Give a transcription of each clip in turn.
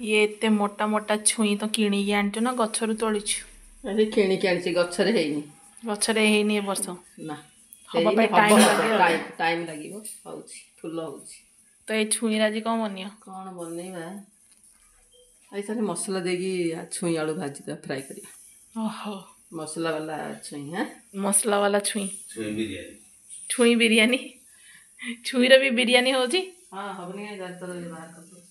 ये एते मोटा मोटा छुई तो किणी आनचु ना गछरु तोळिछु। अरे किणी के आनछि गछरे हेइनी। गछरे हेइनी ए वर्ष ना हबा पे टाइम लागे टाइम लागिवो होउछि फुल होउछि। तो ए छुई राजी कोन बनियो कोन बनेबा ऐसा मसला देगी छुई आलू भाजी दा फ्राई करिया। ओहो मसला वाला छुई है मसला वाला छुई छुई बिरयानी छुई रे भी बिरयानी होजी। हां हबनी जात तो बाहर कर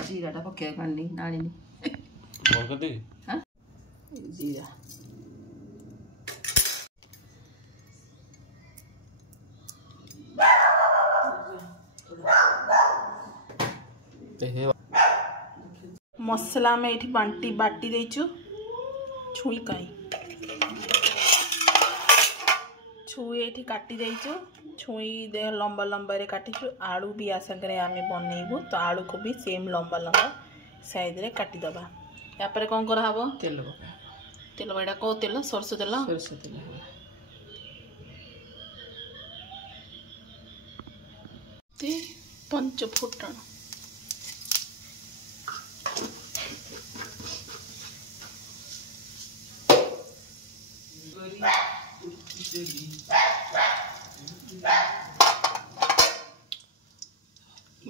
जीरा पके कानी नानी बोल कर दे। हां जीरा मसला में एठी बांटी बाटी देइछु छुई काई छुई एठी काटी देइछु छुई दे लंबा लंबा रे काटिछु आलू भी आ संगरे आमे बनेइबु तो आलू को भी सेम लंबा लंबा साइज रे काटी दबा। या पर कोन कर हबो तेल तेल बडा को तेल सरसो तेल ते पंच फुटण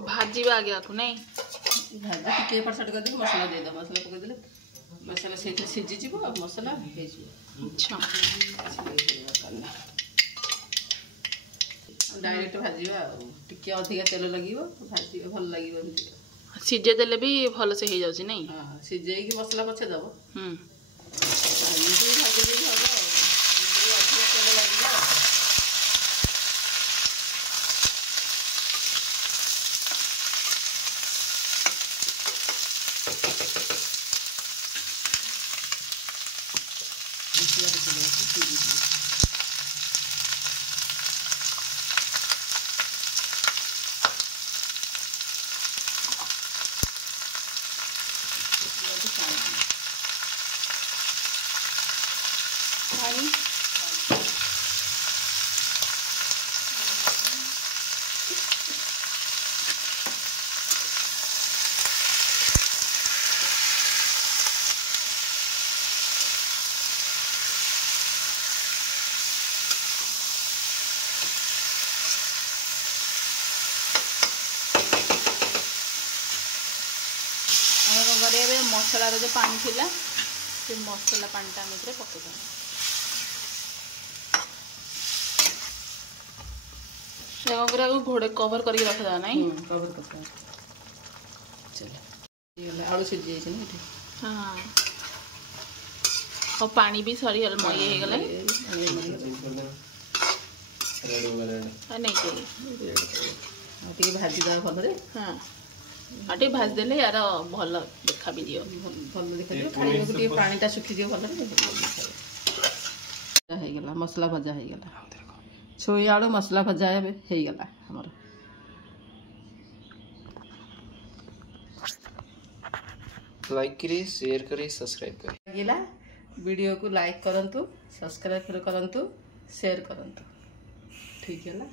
भाजी आ गया को नहीं भाजी टिके परसेंट कर दे मसाला दे दो मसाला पके देले मसाला से सिझी जीवो मसाला हे जीवो। अच्छा डायरेक्ट भाजीबा टिके अधिक तेल लगिवो भाजी भल लागिवो सिझे देले भी भल से हे जाउची नहीं। हां सिझे की मसाला पछे दबो भाजी दे हो अधिक तेल लागिवो। मसला जो पानी थिला से मसला पानीटा मित्र पके देखो घोड़े कवर करके रख दा नहीं कवर करता चल ये आलू सिझ जाई छै ने। हां और पानी भी सरी हल मये हे गले नहीं के भाजी दा भल रे। हां आटे भाज देले यार भल देखा भी दियो भल देखा दियो खाइयो गुटी पानीटा सुखी दियो भल हे गेला मसला भजा हे गेला छोई आलू मसला भजा हे गेला हमर। लाइक करी शेयर करी सब्सक्राइब करी गेला वीडियो को लाइक करंतु सब्सक्राइब करंतु शेयर करंतु ठीक है ना।